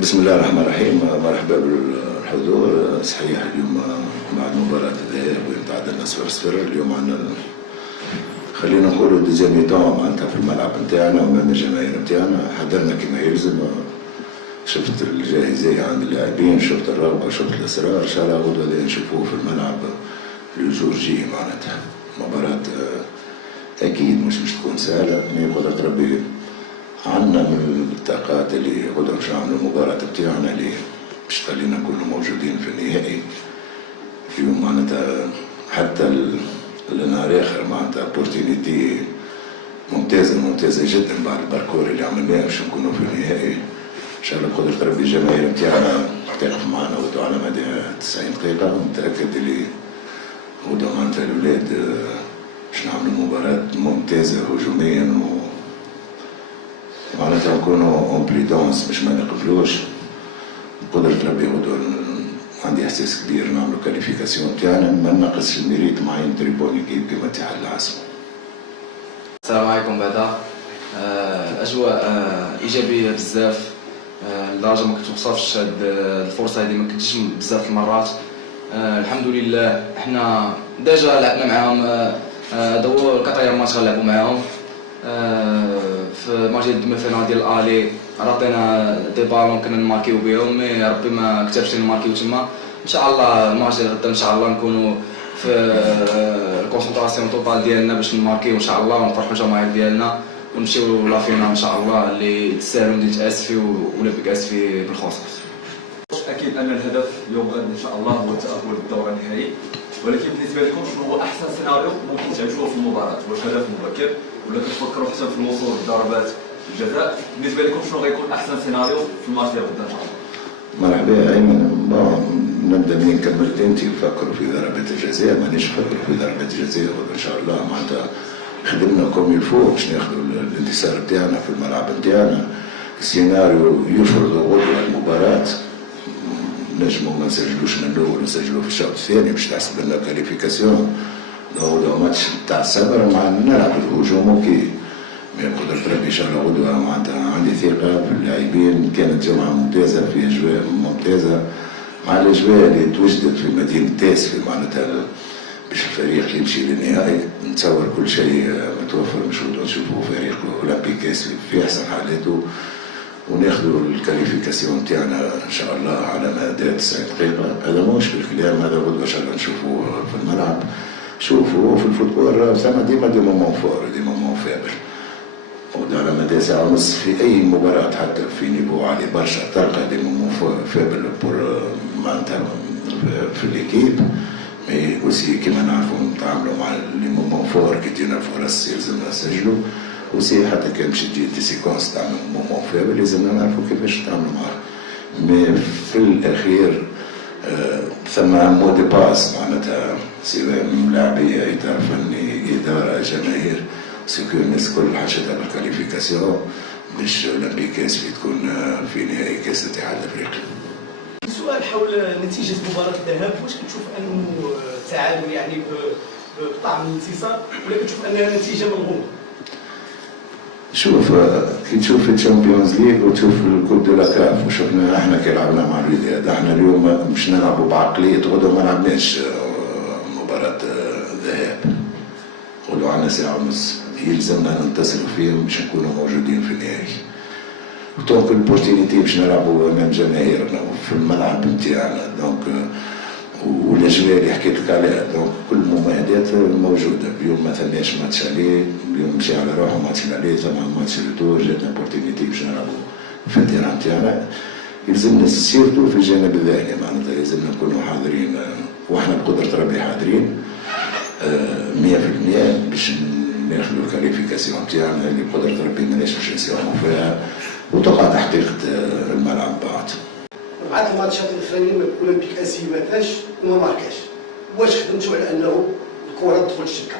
بسم الله الرحمن الرحيم. مرحبا بالحضور. صحيح اليوم مع مباراة الذهاب تعادلنا 0-0. اليوم عندنا خلينا نقولوا دوزيام ميتون معناتها في الملعب نتاعنا وامام الجماهير نتاعنا. حضرنا كما يلزم، شفت الجاهزية عند اللاعبين، شفت الرغبة، شفت الإصرار. إن شاء الله غدوة اللي نشوفوه في الملعب الجورجي معناتها مباراة أكيد مش تكون سهلة. من قدرة ربي عندنا من الطاقات اللي غدوة باش نعملوا المباراة بتاعنا اللي باش تخلينا نكونوا موجودين في النهائي. اليوم معناتها حتى النهار آخر معناتها اوبورتينيتي ممتازة جدا بعد الباركور اللي عملناه باش نكونوا في النهائي. إن شاء الله بقدرة ربي الجماهير بتاعنا تقف معنا غدوة على مدى 90 دقيقة. متأكد اللي غدوة معناتها الأولاد باش نعملوا مباراة ممتازة هجوميا معناتها نكونوا اون بليدونس باش ما نقبلوش. بقدرة ربي غدوة عندي احساس كبير نعملوا كاليفيكاسيون تاعنا ما نقصش الميريت معين تريبوني كيما اتحاد العاصمة. السلام عليكم. بعدا اجواء ايجابيه بزاف لدرجه ما كتوصفش. هاد الفرصه هذه ما كنتش بزاف المرات. الحمد لله احنا ديجا لعبنا معاهم. هذا هو الكاتريام ماتش غنلعبوا معاهم في ماتش ديال الدومي ديال الالي. عطينا دي بالون كنا نماركيو بهم، مي ربي ما كتبش نماركيو تما. ان شاء الله الماتش ديال غدا ان شاء الله نكونوا في الكونسنطراسيون توتال ديالنا باش نماركيو ان شاء الله ونفرحوا الجماهير ديالنا ونمشيو لافينال ان شاء الله اللي تستاهلوا مدينه اسفي واولمبيك اسفي بالخصوص. اكيد ان الهدف اليوم غد ان شاء الله هو التاهل للدور النهائي، ولكن بالنسبه لكم شنو هو احسن سيناريو ممكن تعيشوه في المباراه؟ واش هدف مبكر ولا كتفكروا حتى في الوصول لضربات الجزاء؟ بالنسبه لكم شنو غيكون احسن سيناريو في الماتش ديال غدا ان شاء الله؟ مرحبا يا ايمن. نبدا منين كملت انت؟ نفكروا في ضربات الجزاء. مانيش نفكر في ضربات الجزاء ان شاء الله. معناتها خدمنا كوم يلفو باش ناخذوا الانتصار بتاعنا في الملعب بتاعنا. السيناريو يفرض غدوه المباراه، نجموا ما نسجلوش من الاول نسجلوا في الشوط الثاني باش تحسب لنا كاليفيكاسيون. غدوه ماتش تاع الصبر مع نلعب الهجوم اوكي. من قدرة ربي ان شاء الله غدوه معناتها عندي ثقه في اللاعبين. كانت جمعه ممتازه في اجواء ممتازه مع الاجواء اللي توجدت في مدينه تاسفي معناتها باش الفريق يمشي للنهائي. نتصور كل شيء متوفر باش نشوفوا فريق اولمبيك اسفي في احسن حالاته وناخذوا الكاليفيكاسيون تاعنا ان شاء الله على مدى 90 دقيقه. هذا ماهوش في الكلام، هذا غدوه ان شاء الله نشوفوه في الملعب. شوفوا في الفوتبول ثم ديما دي مومون فور دي مومون فابل. وعلى مدى ساعه ونص في اي مباراه حتى في نيفو عالي برشا تلقى دي مومون فابل بور معناتها في ليكيب. مي اوسي كيما نعرفوا نتعاملوا مع لي مومون فور كي تجينا فرص يلزمنا نسجلوا. وسي حتى كان باش تجي دي سيكونس تاع مومون فابل لازمنا نعرفوا كيفاش نتعاملوا معاه. مي في الاخير ثم مو دي باس معناتها سواء لاعبيه اطار فني اداره جماهير سكو الناس كل حاجتها بالكاليفيكاسيون باش اولمبيك اسفي تكون في نهائي كاس الاتحاد الافريقي. سؤال حول نتيجه مباراه الذهاب، واش كتشوف انه التعادل يعني بطعم الانتصار ولا كتشوف انها نتيجه مضمونه؟ شوف كي تشوف الشامبيونز ليغ وتشوف الكوب دو لا كاف وشفنا احنا كي لعبنا مع الوداد. احنا اليوم باش نلعبوا بعقليه غدوه ما لعبناش مباراه ذهاب. غدوه عندنا ساعه ونص يلزمنا ننتصروا فيهم باش نكونوا موجودين في النهائي. دونك البورتينيتي باش نلعبوا امام جماهيرنا في الملعب نتاعنا. دونك والاجواء اللي حكيت لك عليها. دونك كل الممهدات موجوده. اليوم ما ثماش ماتش عليه، اليوم مشي على روحه ماتش عليه، زعما ماتش ريتور جاتنا بورتينيتي باش نلعبوا في التيران تاعنا. يلزمنا سيرتو في الجانب الذهني معناتها يلزمنا نكونوا حاضرين واحنا بقدره ربي حاضرين 100% باش ناخذوا الكاليفيكاسيون تاعنا اللي بقدره ربي ماناش باش نساهموا فيها وتقع تحقيق الملعب بعد. بعد الماتشات الاخرين اولمبيك اسيا ما فاش وما ماركاش، واش خدمتوا على انه الكره تدخل الشبكه؟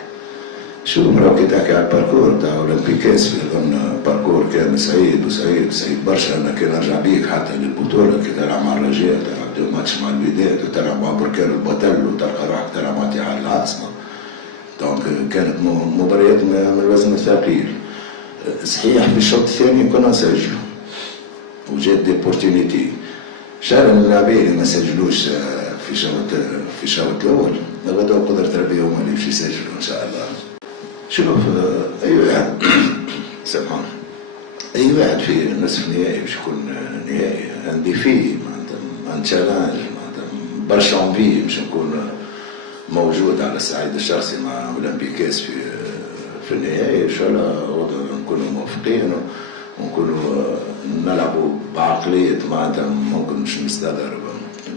شوف راهو كي تحكي على الباركور تاع اولمبيك اسفي اظن باركور كان سعيد برشا. انا كي نرجع بيك حتى للبطوله كي تلعب مع الرجاء تلعب دو ماتش مع الوداد وتلعب مع بركان البطل وتلقى روحك تلعب مع اتحاد العاصمه. دونك كانت مباريات من الوزن الثقيل. صحيح في الشوط الثاني كنا نسجلوا وجات ديبورتينيتي. شحال من اللاعبين اللي ما سجلوش في الشوط الاول غدا قدرة ربي هما اللي باش يسجلوا ان شاء الله. شوف اي واحد سامحوني، اي واحد في نصف نهائي باش يكون نهائي عندي فيه معناتها تشالنج، معناتها برشا انفي باش نكون موجود على الصعيد الشخصي مع اولمبيكاس في النهائي. ان شاء الله نكونوا موفقين ونكونوا نلعبوا بعقلية معناتها ممكن مش نستدرب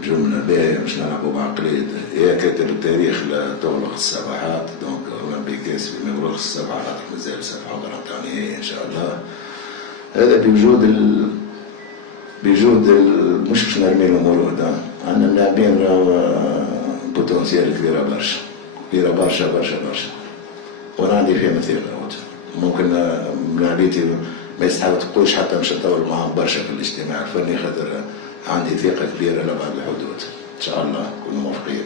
بجملة باهية، مش نلعبوا بعقلية يا كاتب التاريخ لا تغلق الصفحات. دونك اولمبيكاس ما يغلق الصفحات، مازال صفحة أخرى تاع نهائي ان شاء الله. هذا بوجود مش باش نرمي الامور هذا، عندنا لاعبين بوتنسيال كبيرة برشا كبيرة برشا برشا برشا، وانا عندي فيها مثير ممكن لاعبيتي ما يستحق تقولش حتى مش نطول معاهم برشا في الاجتماع الفني، خاطر عندي ثقة كبيرة لأبعد الحدود. ان شاء الله نكونوا موفقين.